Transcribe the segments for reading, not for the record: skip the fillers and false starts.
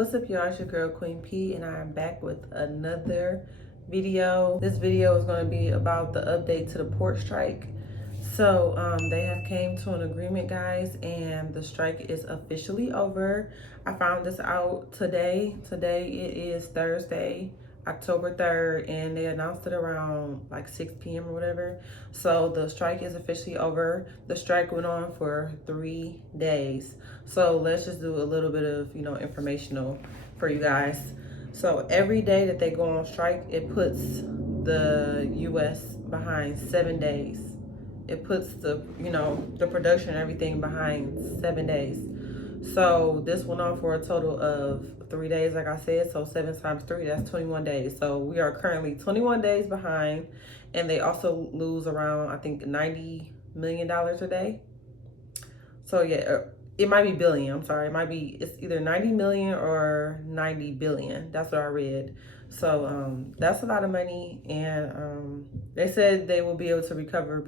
What's up, y'all? It's your girl Queen P, and I'm back with another video. This video is going to be about the update to the port strike. So they have came to an agreement, guys, and the strike is officially over. I found this out today. Today it is Thursday, October 3rd, and they announced it around like 6 p.m. or whatever. So the strike is officially over. The strike went on for 3 days. So let's just do a little bit of, informational for you guys. So every day that they go on strike, it puts the U.S. behind 7 days. It puts the production and everything behind 7 days. So this went on for a total of 3 days, like I said. So 7 times 3, that's 21 days. So we are currently 21 days behind, and they also lose around, I think, $90 million a day. So yeah, it might be billion. I'm sorry. It's either 90 million or 90 billion. That's what I read. So that's a lot of money, and they said they will be able to recover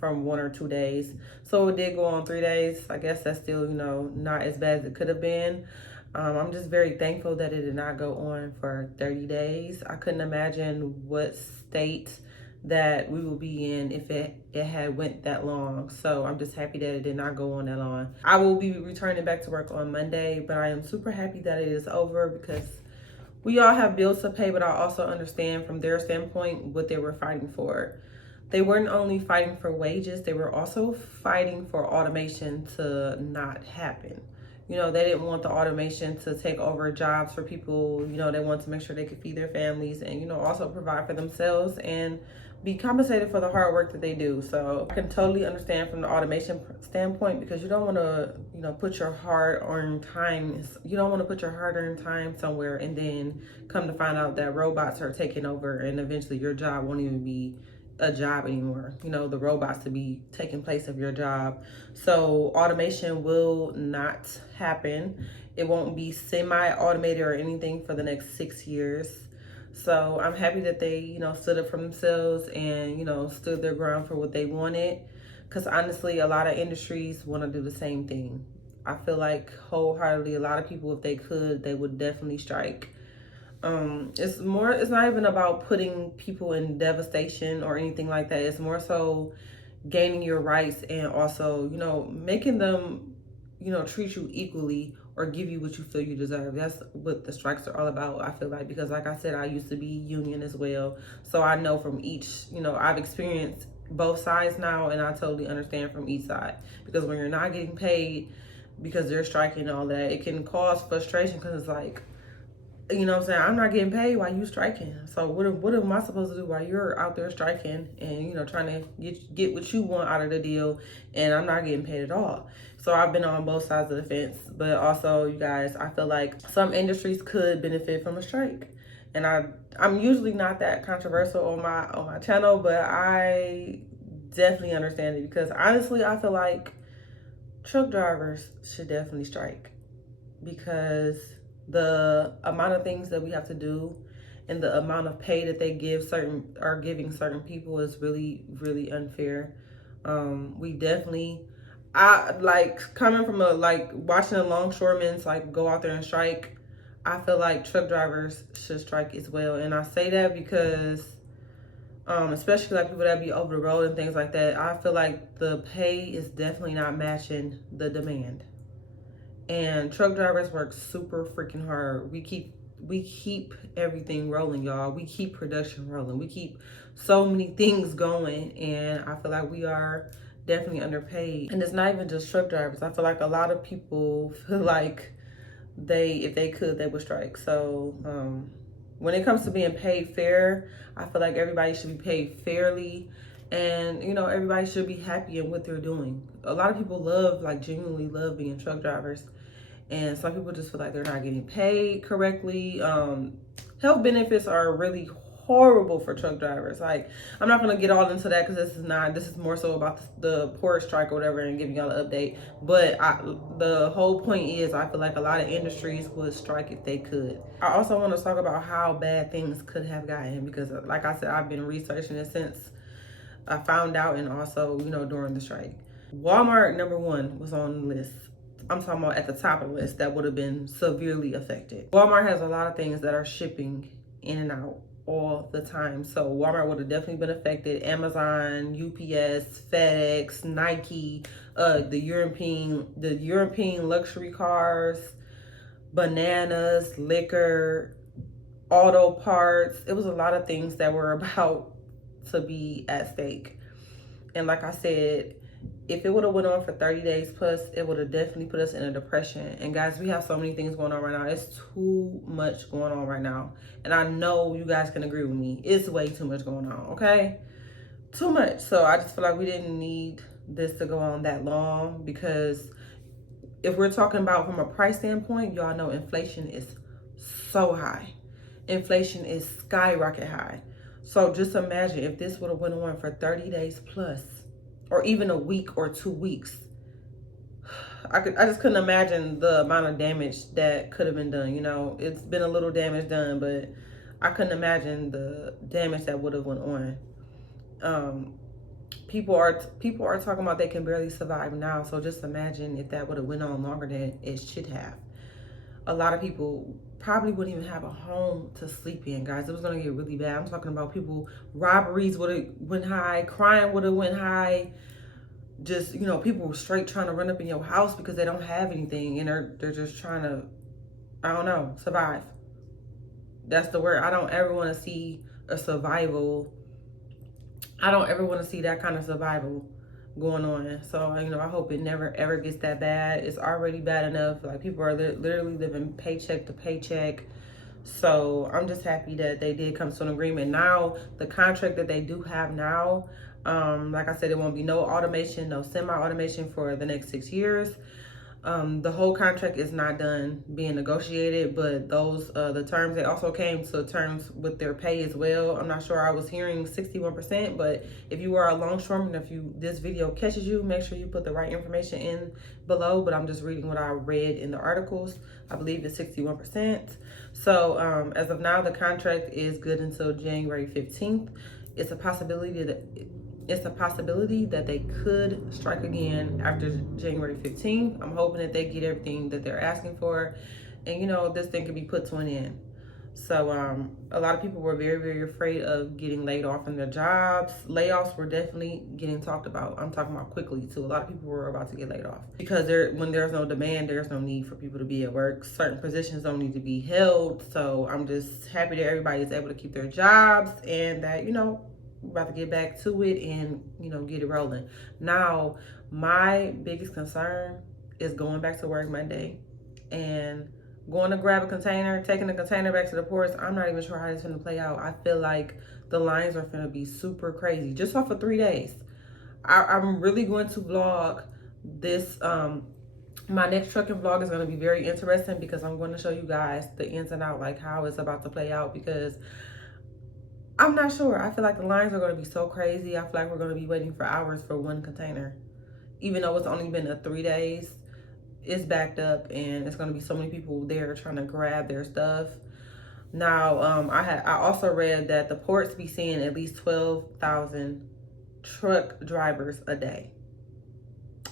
from 1 or 2 days. So it did go on 3 days. I guess that's still, not as bad as it could have been. I'm just very thankful that it did not go on for 30 days. I couldn't imagine what state that we will be in if it had went that long. So I'm just happy that it did not go on that long. I will be returning back to work on Monday, but I am super happy that it is over because we all have bills to pay, but I also understand from their standpoint what they were fighting for. They weren't only fighting for wages, they were also fighting for automation to not happen. They didn't want the automation to take over jobs for people. They wanted to make sure they could feed their families and, also provide for themselves and be compensated for the hard work that they do. So I can totally understand from the automation standpoint, because you don't want to, put your hard-earned time, somewhere and then come to find out that robots are taking over and eventually your job won't even be a job anymore. The robots to be taking place of your job. So automation will not happen. It won't be semi-automated or anything for the next 6 years. So I'm happy that they, stood up for themselves and, stood their ground for what they wanted. Because honestly, a lot of industries want to do the same thing. I feel like wholeheartedly, a lot of people, if they could, they would definitely strike. It's not even about putting people in devastation or anything like that. It's more so gaining your rights and also, making them, treat you equally or give you what you feel you deserve. That's what the strikes are all about, I feel like, because like I said, I used to be union as well. So I know from each, I've experienced both sides now, and I totally understand from each side, because when you're not getting paid because they're striking and all that, it can cause frustration, because it's like, what I'm saying, I'm not getting paid while you striking. So what am I supposed to do while you're out there striking and, trying to get what you want out of the deal, and I'm not getting paid at all. So I've been on both sides of the fence. But also, you guys, I feel like some industries could benefit from a strike. And I'm usually not that controversial on my channel, but I definitely understand it, because honestly, I feel like truck drivers should definitely strike, because the amount of things that we have to do and the amount of pay that they giving certain people is really, really unfair. I like coming from watching the longshoremen go out there and strike. I feel like truck drivers should strike as well. And I say that because especially like people that be over the road and things like that, I feel like the pay is definitely not matching the demand. And truck drivers work super freaking hard. We keep everything rolling, y'all. We keep production rolling. We keep so many things going, and I feel like we are definitely underpaid. And it's not even just truck drivers. I feel like a lot of people feel like if they could, they would strike. So when it comes to being paid fair, I feel like everybody should be paid fairly. And, everybody should be happy in what they're doing. A lot of people genuinely love being truck drivers. And some people just feel like they're not getting paid correctly. Health benefits are really horrible for truck drivers. I'm not going to get all into that, because this is more so about the port strike or whatever and giving y'all an update. But the whole point is, I feel like a lot of industries would strike if they could. I also want to talk about how bad things could have gotten, because like I said, I've been researching it since I found out, and also, during the strike. Walmart, number one, was on the list. I'm talking about at the top of the list that would have been severely affected. Walmart has a lot of things that are shipping in and out all the time. So Walmart would have definitely been affected. Amazon, UPS, FedEx, Nike, the European luxury cars, bananas, liquor, auto parts. It was a lot of things that were about to be at stake. And like I said, if it would have went on for 30 days plus, it would have definitely put us in a depression. And guys, we have so many things going on right now. It's too much going on right now. And I know you guys can agree with me. It's way too much going on, okay? Too much. So I just feel like we didn't need this to go on that long, because if we're talking about from a price standpoint, y'all know inflation is so high. Inflation is skyrocket high. So just imagine if this would have went on for 30 days plus, or even a week or 2 weeks. I just couldn't imagine the amount of damage that could have been done. You know, it's been a little damage done, but I couldn't imagine the damage that would have went on. People are talking about they can barely survive now. So just imagine if that would have went on longer than it should have. A lot of people probably wouldn't even have a home to sleep in, guys. It was gonna get really bad. I'm talking about people, robberies would have went high, crime would have went high. Just, you know, people were straight trying to run up in your house because they don't have anything, and they're just trying to, I don't know, survive. That's the word. I don't ever want to see a survival. I don't ever want to see that kind of survival going on. So, you know, I hope it never ever gets that bad. It's already bad enough. Like, people are literally living paycheck to paycheck. So I'm just happy that they did come to an agreement. Now, the contract that they do have now, like I said, it won't be no automation, no semi-automation for the next 6 years. The whole contract is not done being negotiated, but those the terms, they also came to terms with their pay as well. I'm not sure, I was hearing 61%, but if you are a longshoreman, if this video catches you, make sure you put the right information in below. But I'm just reading what I read in the articles. I believe it's 61%. So as of now, the contract is good until January 15th. It's a possibility that they could strike again after January 15th. I'm hoping that they get everything that they're asking for, and, you know, this thing could be put to an end. So a lot of people were very, very afraid of getting laid off from their jobs. Layoffs were definitely getting talked about. I'm talking about quickly too. A lot of people were about to get laid off because when there's no demand, there's no need for people to be at work. Certain positions don't need to be held. So I'm just happy that everybody is able to keep their jobs, and that, you know, we're about to get back to it and, you know, get it rolling. Now, my biggest concern is going back to work Monday and going to grab a container, taking the container back to the ports. I'm not even sure how it's going to play out. I feel like the lines are going to be super crazy just off of 3 days. I'm really going to vlog this. My next trucking vlog is going to be very interesting, because I'm going to show you guys the ins and outs, like how it's about to play out, because I'm not sure. I feel like the lines are going to be so crazy. I feel like we're going to be waiting for hours for one container. Even though it's only been 3 days, it's backed up, and it's going to be so many people there trying to grab their stuff. Now, I also read that the ports be seeing at least 12,000 truck drivers a day.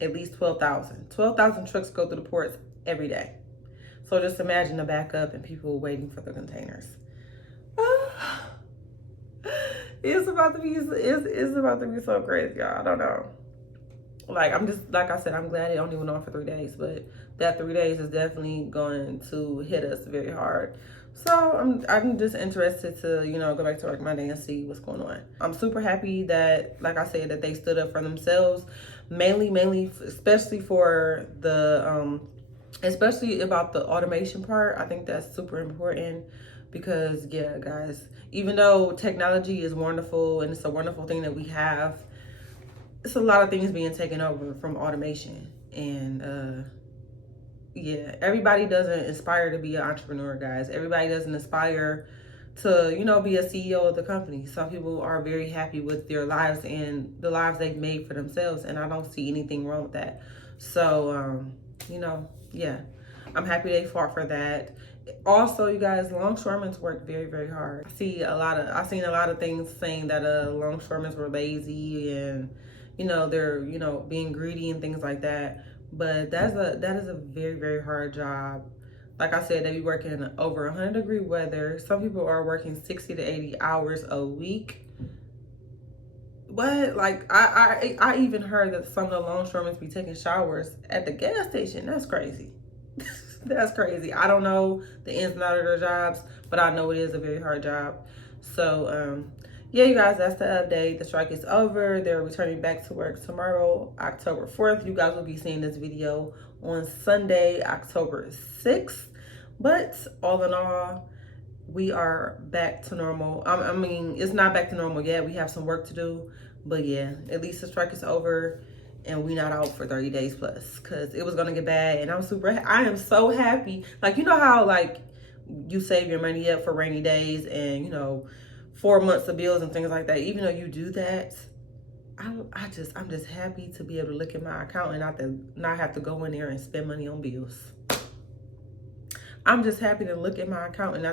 At least 12,000. 12,000 trucks go through the ports every day. So just imagine the backup and people waiting for the containers. It's about to be so crazy, y'all. I don't know. Like I said, I'm glad it only went on for 3 days, but that 3 days is definitely going to hit us very hard. So I'm just interested to, you know, go back to work Monday and see what's going on. I'm super happy that, like I said, that they stood up for themselves, mainly, especially for the, especially about the automation part. I think that's super important, because, yeah, guys, even though technology is wonderful and it's a wonderful thing that we have, it's a lot of things being taken over from automation. And yeah, everybody doesn't aspire to be an entrepreneur, guys. Everybody doesn't aspire to, you know, be a CEO of the company. Some people are very happy with their lives and the lives they've made for themselves, and I don't see anything wrong with that. So you know, yeah, I'm happy they fought for that. Also, you guys, longshoremen work very, very hard. I've seen a lot of things saying that longshoremen were lazy, and, you know, they're, you know, being greedy and things like that. But that is a very, very hard job. Like I said, they be working in over 100-degree weather. Some people are working 60 to 80 hours a week. But like I even heard that some of the longshoremen be taking showers at the gas station. That's crazy. That's crazy. I don't know the ins and outs of their jobs, but I know it is a very hard job. So yeah, you guys, that's the update. The strike is over. They're returning back to work tomorrow, October 4th. You guys will be seeing this video on Sunday, October 6th. But all in all, we are back to normal. I mean, it's not back to normal yet. We have some work to do. But yeah, at least the strike is over and we not out for 30 days plus, because it was going to get bad. And I am so happy. Like, you know how like you save your money up for rainy days and, you know, 4 months of bills and things like that. Even though you do that, I'm just happy to be able to look at my account and not have to go in there and spend money on bills. I'm just happy to look at my account and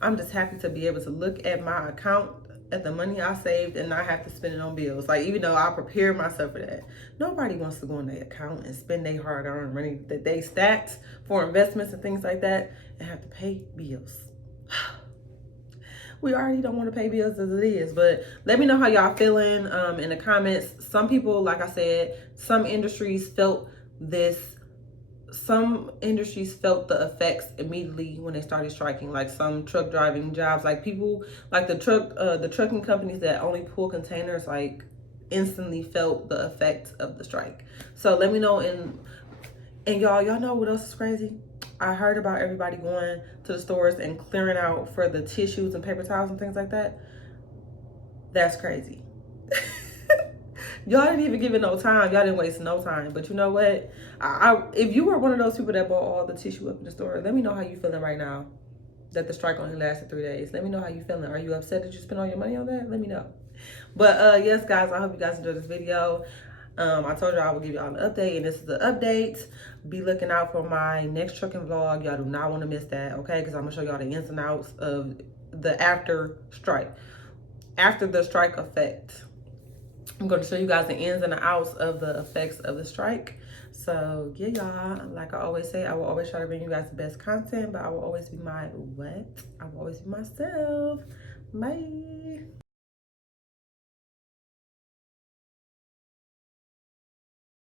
I'm just happy to be able to look at my account, at the money I saved, and not have to spend it on bills. Like, even though I prepared myself for that, nobody wants to go in their account and spend their hard-earned money that they stacked for investments and things like that and have to pay bills. We already don't want to pay bills as it is. But let me know how y'all feeling in the comments. Some people, like I said, some industries felt this. Some industries felt the effects immediately when they started striking, like some truck driving jobs, like people like the trucking companies that only pull containers, like instantly felt the effect of the strike. So let me know. And y'all know what else is crazy? I heard about everybody going to the stores and clearing out for the tissues and paper towels and things like that. That's crazy. Y'all didn't even give it no time. Y'all didn't waste no time. But you know what? If you were one of those people that bought all the tissue up in the store, let me know how you feeling right now that the strike only lasted 3 days. Let me know how you feeling. Are you upset that you spent all your money on that? Let me know. But yes, guys, I hope you guys enjoyed this video. I told y'all I would give y'all an update, and this is the update. Be looking out for my next trucking vlog. Y'all do not want to miss that, okay? Because I'm going to show y'all the ins and outs of the after the strike effect. I'm going to show you guys the ins and the outs of the effects of the strike. So yeah, y'all, like I always say, I will always try to bring you guys the best content, but I will always be I will always be myself. Bye.